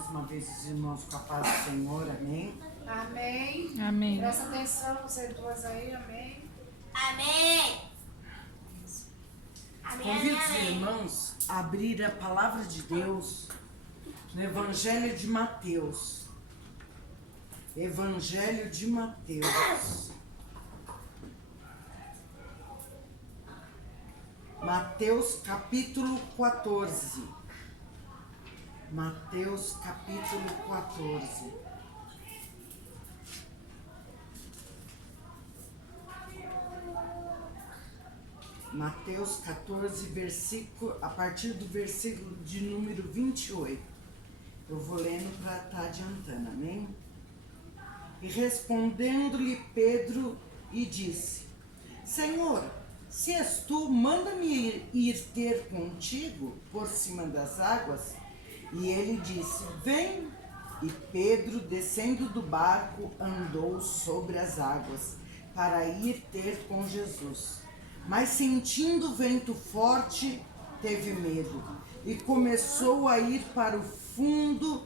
mais uma vez os irmãos com a paz do Senhor, amém? Amém. Amém. Presta atenção, vocês duas aí, amém. Amém. Convido os irmãos a abrir a palavra de Deus no Evangelho de Mateus. Evangelho de Mateus. Mateus capítulo 14. Mateus capítulo 14. Mateus 14, versículo, a partir do versículo de número 28. Eu vou lendo para estar adiantando, amém? E respondendo-lhe Pedro e disse: Senhor, se és tu, manda-me ir ter contigo por cima das águas. E ele disse: Vem. E Pedro, descendo do barco, andou sobre as águas para ir ter com Jesus. Mas sentindo vento forte, teve medo e começou a ir para o fundo,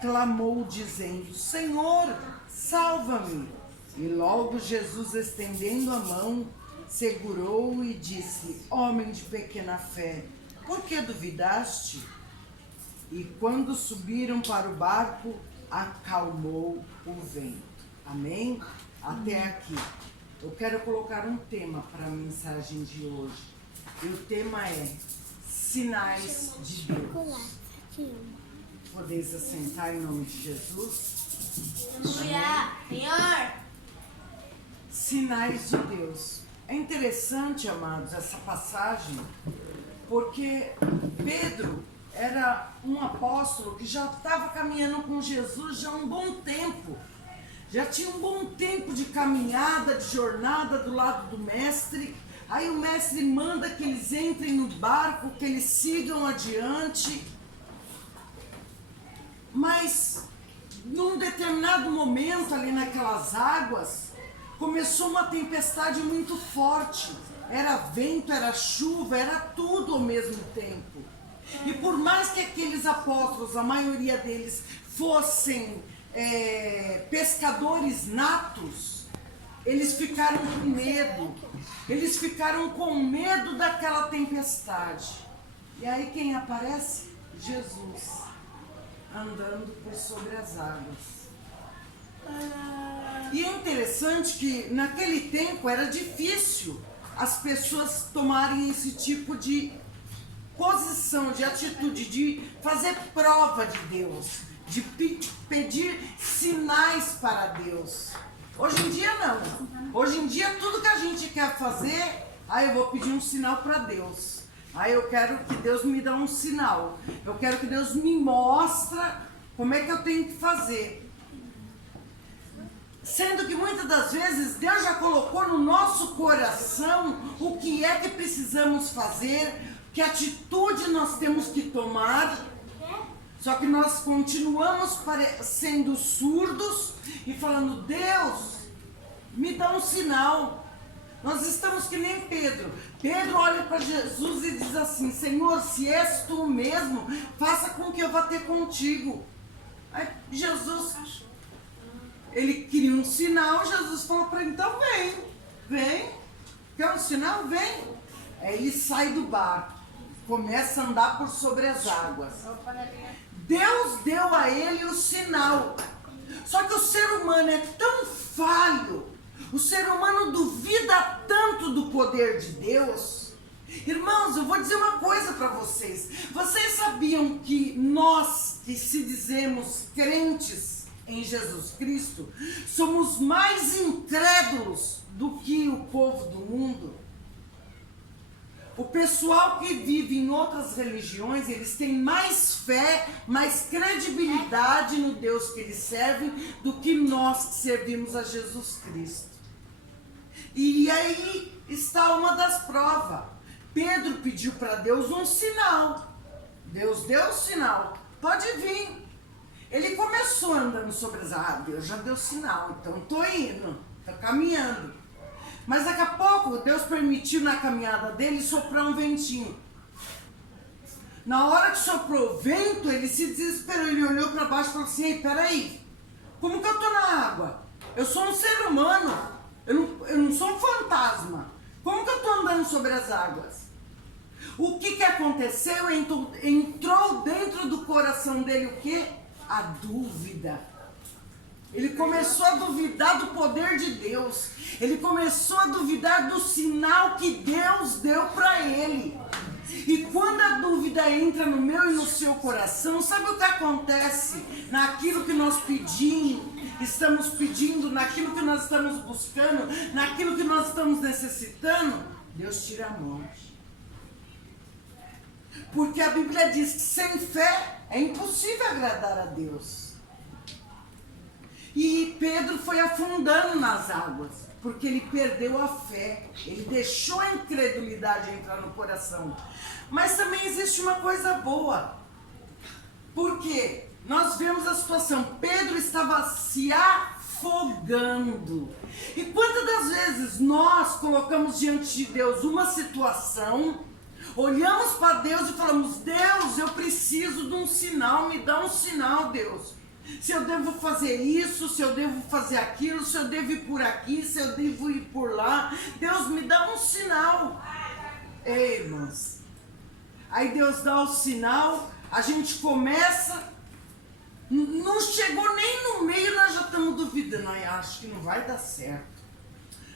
clamou dizendo: Senhor, salva-me! E logo Jesus, estendendo a mão, segurou-o e disse: Homem de pequena fé, por que duvidaste? E quando subiram para o barco, acalmou o vento. Amém? Até aqui. Eu quero colocar um tema para a mensagem de hoje. E o tema é Sinais de Deus. Podeis assentar em nome de Jesus? Aleluia, Senhor. Sinais de Deus. É interessante, amados, essa passagem, porque Pedro era um apóstolo que já estava caminhando com Jesus já há um bom tempo. Já tinha um bom tempo de caminhada, de jornada do lado do mestre. Aí o mestre manda que eles entrem no barco, que eles sigam adiante. Mas, num determinado momento ali naquelas águas, começou uma tempestade muito forte. Era vento, era chuva, era tudo ao mesmo tempo. E por mais que aqueles apóstolos, a maioria deles, fossem pescadores natos, eles ficaram com medo. Eles ficaram com medo daquela tempestade. E aí quem aparece? Jesus, andando por sobre as águas. E é interessante que naquele tempo era difícil as pessoas tomarem esse tipo de posição, de atitude, de fazer prova de Deus, de pedir sinais para Deus. Hoje em dia não. Hoje em dia tudo que a gente quer fazer, eu vou pedir um sinal para Deus. Eu quero que Deus me dê um sinal. Eu quero que Deus me mostre como é que eu tenho que fazer. Sendo que muitas das vezes Deus já colocou no nosso coração o que é que precisamos fazer, que atitude nós temos que tomar. Só que nós continuamos sendo surdos e falando: Deus, me dá um sinal. Nós estamos que nem Pedro. Pedro olha para Jesus e diz assim: Senhor, se és tu mesmo, faça com que eu vá ter contigo. Aí Jesus, ele queria um sinal. Jesus falou para ele: então vem. Quer um sinal? Vem. Aí ele sai do barco, começa a andar por sobre as águas. Deus deu a ele o sinal. Só que o ser humano é tão falho, o ser humano duvida tanto do poder de Deus. Irmãos, eu vou dizer uma coisa para vocês. Vocês sabiam que nós, que se dizemos crentes em Jesus Cristo, somos mais incrédulos do que o povo do mundo? O pessoal que vive em outras religiões, eles têm mais fé, mais credibilidade no Deus que eles servem do que nós que servimos a Jesus Cristo. E aí está uma das provas. Pedro pediu para Deus um sinal. Deus deu o sinal. Pode vir. Ele começou andando sobre as águas. Deus já deu sinal, então estou indo, estou caminhando. Mas daqui a pouco Deus permitiu na caminhada dele soprar um ventinho. Na hora que soprou o vento, ele se desesperou. Ele olhou para baixo e falou assim: ei, peraí, como que eu tô na água? Eu sou um ser humano, eu não sou um fantasma. Como que eu tô andando sobre as águas? O que aconteceu? Entrou dentro do coração dele o quê? A dúvida. Ele começou a duvidar do poder de Deus. Ele começou a duvidar do sinal que Deus deu para ele. E quando a dúvida entra no meu e no seu coração, sabe o que acontece? Naquilo que nós estamos pedindo, naquilo que nós estamos buscando, naquilo que nós estamos necessitando, Deus tira a morte. Porque a Bíblia diz que sem fé é impossível agradar a Deus. E Pedro foi afundando nas águas, porque ele perdeu a fé, ele deixou a incredulidade entrar no coração. Mas também existe uma coisa boa, porque nós vemos a situação, Pedro estava se afogando. E quantas das vezes nós colocamos diante de Deus uma situação, olhamos para Deus e falamos: Deus, eu preciso de um sinal, me dá um sinal, Deus. Se eu devo fazer isso, se eu devo fazer aquilo, se eu devo ir por aqui, se eu devo ir por lá. Deus, me dá um sinal. Ei, irmãos. Aí Deus dá o sinal, a gente começa, não chegou nem no meio, nós já estamos duvidando. Ai, acho que não vai dar certo.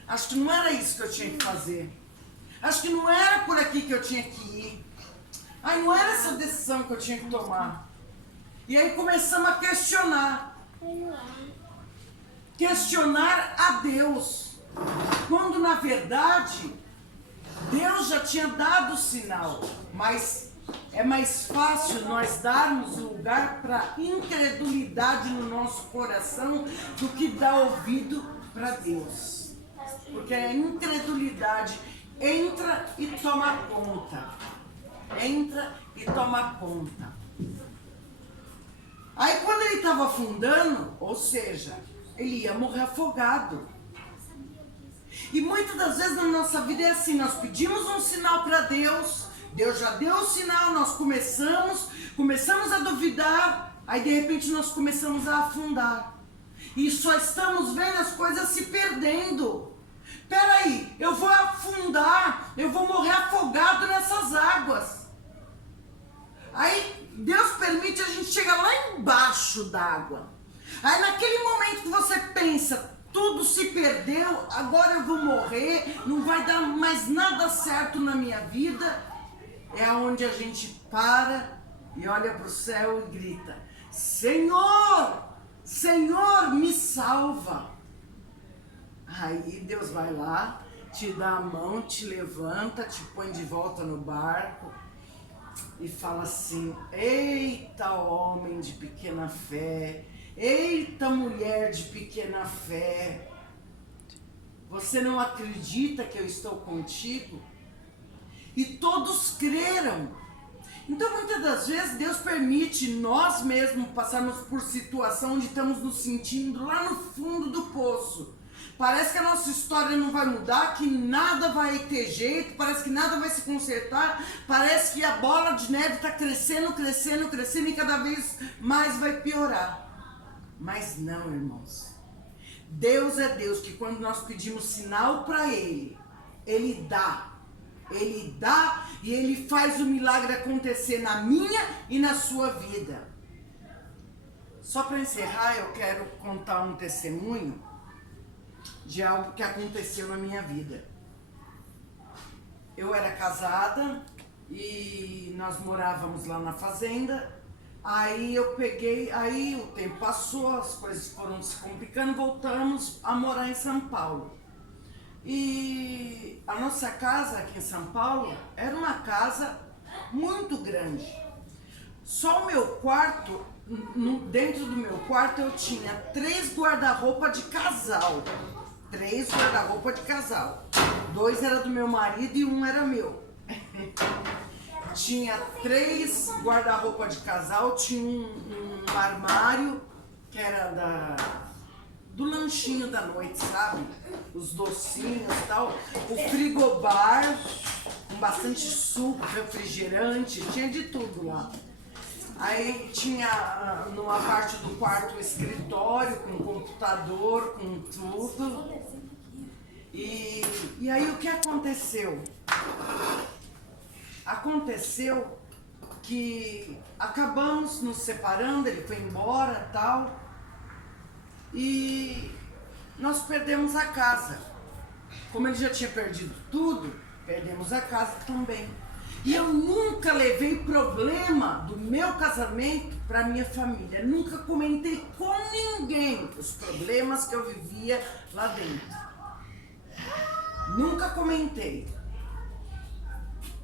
Acho que não era isso que eu tinha que fazer. Acho que não era por aqui que eu tinha que ir. Ai, não era essa decisão que eu tinha que tomar. E aí começamos a questionar a Deus, quando na verdade Deus já tinha dado o sinal, mas é mais fácil nós darmos lugar para incredulidade no nosso coração do que dar ouvido para Deus, porque a incredulidade entra e toma conta, entra e toma conta. Aí quando ele estava afundando, ou seja, ele ia morrer afogado. E muitas das vezes na nossa vida é assim, nós pedimos um sinal para Deus, Deus já deu o sinal, nós começamos a duvidar, aí de repente nós começamos a afundar. E só estamos vendo as coisas se perdendo. Peraí, eu vou afundar, eu vou morrer afogado nessas águas. Aí Deus permite a gente chegar lá embaixo d'água. Aí naquele momento que você pensa, tudo se perdeu, agora eu vou morrer, não vai dar mais nada certo na minha vida, é onde a gente para e olha para o céu e grita: Senhor, Senhor, me salva. Aí Deus vai lá, te dá a mão, te levanta, te põe de volta no barco e fala assim: eita homem de pequena fé, eita mulher de pequena fé, você não acredita que eu estou contigo? E todos creram. Então muitas das vezes Deus permite nós mesmos passarmos por situação onde estamos nos sentindo lá no fundo do poço. Parece que a nossa história não vai mudar, que nada vai ter jeito, parece que nada vai se consertar, parece que a bola de neve está crescendo, crescendo, crescendo e cada vez mais vai piorar. Mas não, irmãos. Deus é Deus que quando nós pedimos sinal para Ele, Ele dá. Ele dá e Ele faz o milagre acontecer na minha e na sua vida. Só para encerrar, eu quero contar um testemunho de algo que aconteceu na minha vida. Eu era casada e nós morávamos lá na fazenda. Aí aí o tempo passou, as coisas foram se complicando, voltamos a morar em São Paulo. E a nossa casa aqui em São Paulo era uma casa muito grande. Só o meu quarto, dentro do meu quarto eu tinha 3 guarda-roupa de casal. 3 guarda-roupa de casal. 2 era do meu marido e 1 era meu. Tinha 3 guarda-roupa de casal, tinha um armário que era do lanchinho da noite, sabe? Os docinhos e tal. O frigobar, com bastante suco, refrigerante, tinha de tudo lá. Aí tinha numa parte do quarto o escritório, com computador, com tudo. E aí o que aconteceu? Aconteceu que acabamos nos separando, ele foi embora e tal. E nós perdemos a casa. Como ele já tinha perdido tudo, perdemos a casa também. E eu nunca levei problema do meu casamento para minha família. Nunca comentei com ninguém os problemas que eu vivia lá dentro. Nunca comentei.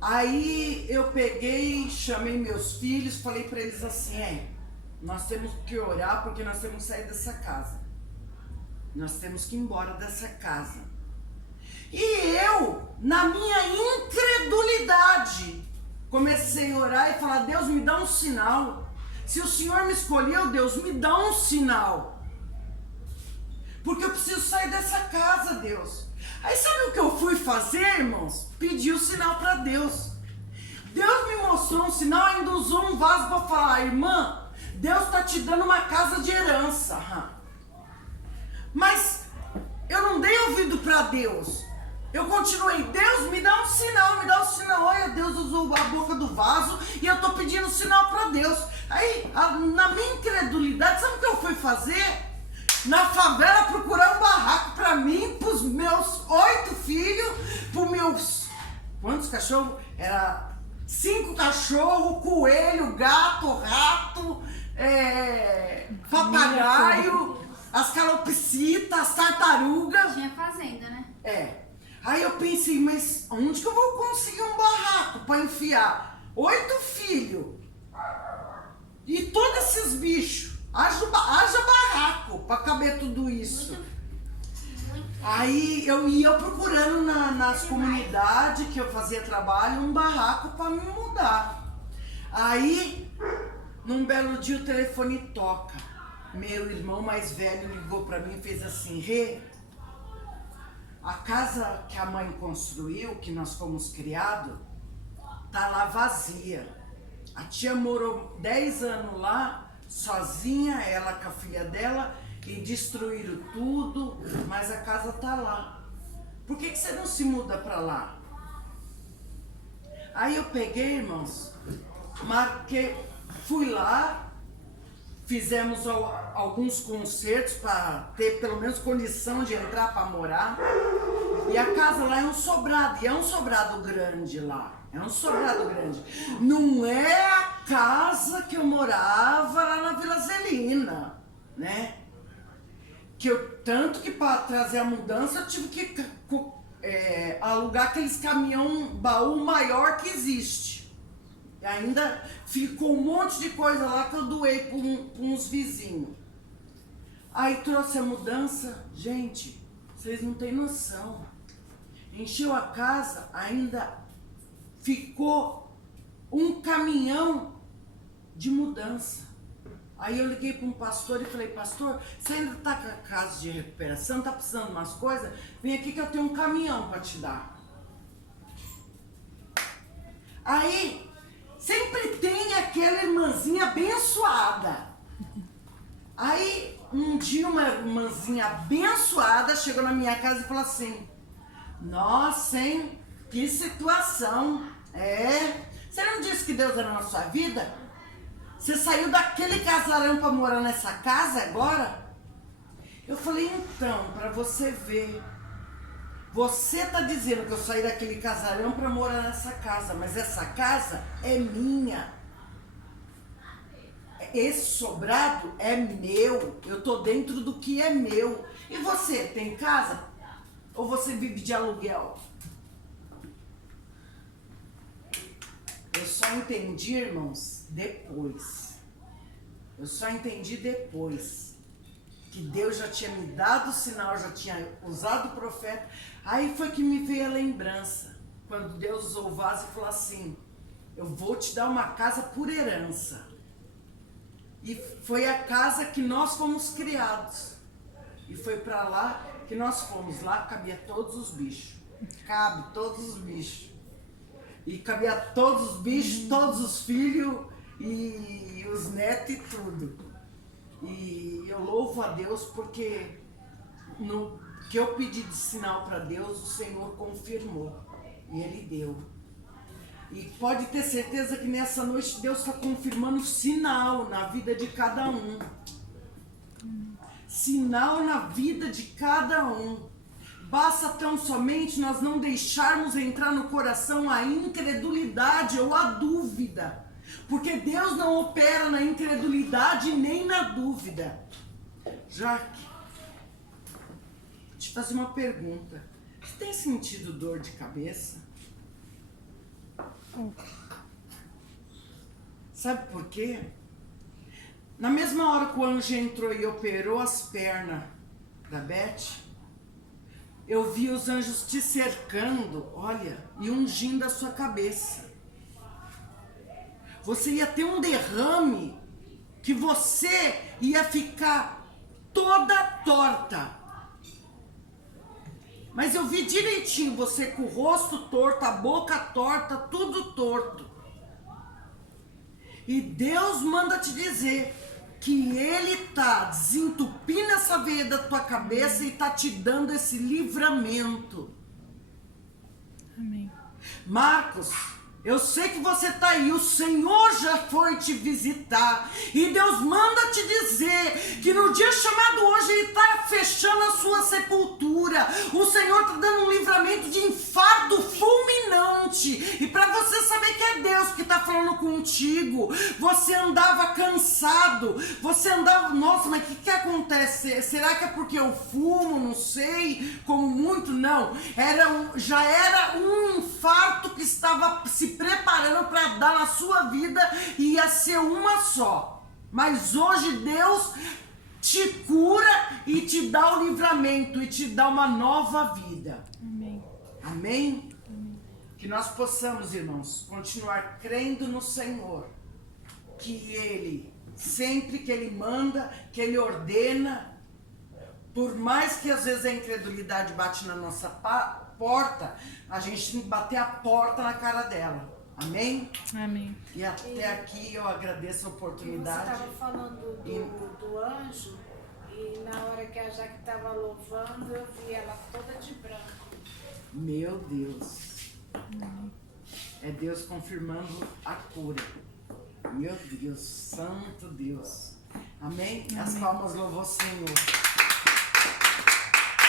Aí eu peguei, chamei meus filhos, falei para eles assim, nós temos que orar porque nós temos que sair dessa casa. Nós temos que ir embora dessa casa. E eu, na minha incredulidade, comecei a orar e falar, Deus, me dá um sinal. Se o Senhor me escolheu, Deus, me dá um sinal. Porque eu preciso sair dessa casa, Deus. Aí sabe o que eu fui fazer, irmãos? Pedi o sinal para Deus. Deus me mostrou um sinal, ainda usou um vaso para falar, irmã, Deus está te dando uma casa de herança. Mas eu não dei ouvido para Deus. Eu continuei, Deus, me dá um sinal, me dá um sinal. Olha, Deus usou a boca do vaso e eu estou pedindo um sinal para Deus. Aí, na minha incredulidade, sabe o que eu fui fazer? Na favela procurar um barraco para mim, para os meus 8 filhos, para os meus... Quantos cachorros? Era 5 cachorros, coelho, gato, rato, papagaio, as calopsitas, as tartarugas. Tinha fazenda, né? Aí eu pensei, mas onde que eu vou conseguir um barraco para enfiar 8 filhos? E todos esses bichos? Haja barraco para caber tudo isso. Aí eu ia procurando nas comunidades que eu fazia trabalho um barraco para me mudar. Aí, num belo dia o telefone toca. Meu irmão mais velho ligou para mim e fez assim, Rê, a casa que a mãe construiu, que nós fomos criados, tá lá vazia. A tia morou 10 anos lá, sozinha, ela com a filha dela, e destruíram tudo, mas a casa tá lá. Por que você não se muda para lá? Aí eu peguei, irmãos, marquei, fui lá, fizemos alguns concertos para ter pelo menos condição de entrar para morar. E a casa lá é um sobrado, e é um sobrado grande lá. É um sobrado grande. Não é a casa que eu morava lá na Vila Zelina, né? Tanto que para trazer a mudança eu tive que alugar aqueles caminhão baú maior que existe. E ainda ficou um monte de coisa lá que eu doei para uns vizinhos. Aí trouxe a mudança. Gente, vocês não têm noção. Encheu a casa, ainda ficou um caminhão de mudança. Aí eu liguei para um pastor e falei, pastor, você ainda está com a casa de recuperação, está precisando de umas coisas? Vem aqui que eu tenho um caminhão para te dar. Aí, sempre tem aquela irmãzinha abençoada. Aí, um dia uma irmãzinha abençoada chegou na minha casa e falou assim, nossa, hein, que situação. Você não disse que Deus era na sua vida? Você saiu daquele casarão para morar nessa casa agora? Eu falei, então, para você ver, você tá dizendo que eu saí daquele casarão para morar nessa casa, mas essa casa é minha. Esse sobrado é meu, eu tô dentro do que é meu. E você, tem casa? Ou você vive de aluguel? Eu só entendi, irmãos, depois. Eu só entendi depois que Deus já tinha me dado o sinal, já tinha usado o profeta. Aí foi que me veio a lembrança, quando Deus usou o vaso e falou assim, eu vou te dar uma casa por herança. E foi a casa que nós fomos criados. E foi pra lá que nós fomos. Lá cabia todos os bichos. Cabe todos os bichos. E cabia todos os bichos, todos os filhos e os netos e tudo. E eu louvo a Deus porque no que eu pedi de sinal para Deus, o Senhor confirmou. E Ele deu. E pode ter certeza que nessa noite Deus está confirmando sinal na vida de cada um. Sinal na vida de cada um. Basta tão somente nós não deixarmos entrar no coração a incredulidade ou a dúvida. Porque Deus não opera na incredulidade nem na dúvida. Jaque, vou te fazer uma pergunta. Você tem sentido dor de cabeça? Sabe por quê? Na mesma hora que o anjo entrou e operou as pernas da Beth, eu vi os anjos te cercando, olha, e ungindo a sua cabeça. Você ia ter um derrame que você ia ficar toda torta. Mas eu vi direitinho você com o rosto torto, a boca torta, tudo torto. E Deus manda te dizer que Ele tá desentupindo essa veia da tua cabeça e tá te dando esse livramento. Amém. Marcos, eu sei que você tá aí, o Senhor já foi te visitar. E Deus manda te dizer que no dia chamado hoje Ele tá fechando a sua sepultura. O Senhor tá dando um livramento de infarto fulminante. E para você saber que é Deus que tá falando contigo, você andava cansado, você andava, nossa, mas o que acontece? Será que é porque eu fumo? Não sei, como muito, não. Já era um infarto que estava se preparando para dar na sua vida e ia ser uma só. Mas hoje Deus te cura e te dá o livramento e te dá uma nova vida. Amém. Amém? Que nós possamos, irmãos, continuar crendo no Senhor. Que Ele, sempre que Ele manda, que Ele ordena, por mais que às vezes a incredulidade bate na nossa porta, a gente tem que bater a porta na cara dela. Amém? Amém. E até aqui eu agradeço a E você oportunidade. estava falando do anjo, e na hora que a Jaque estava louvando, eu vi ela toda de branco. Meu Deus. É Deus confirmando a cura. Meu Deus, santo Deus. Amém? As palmas louvou o Senhor.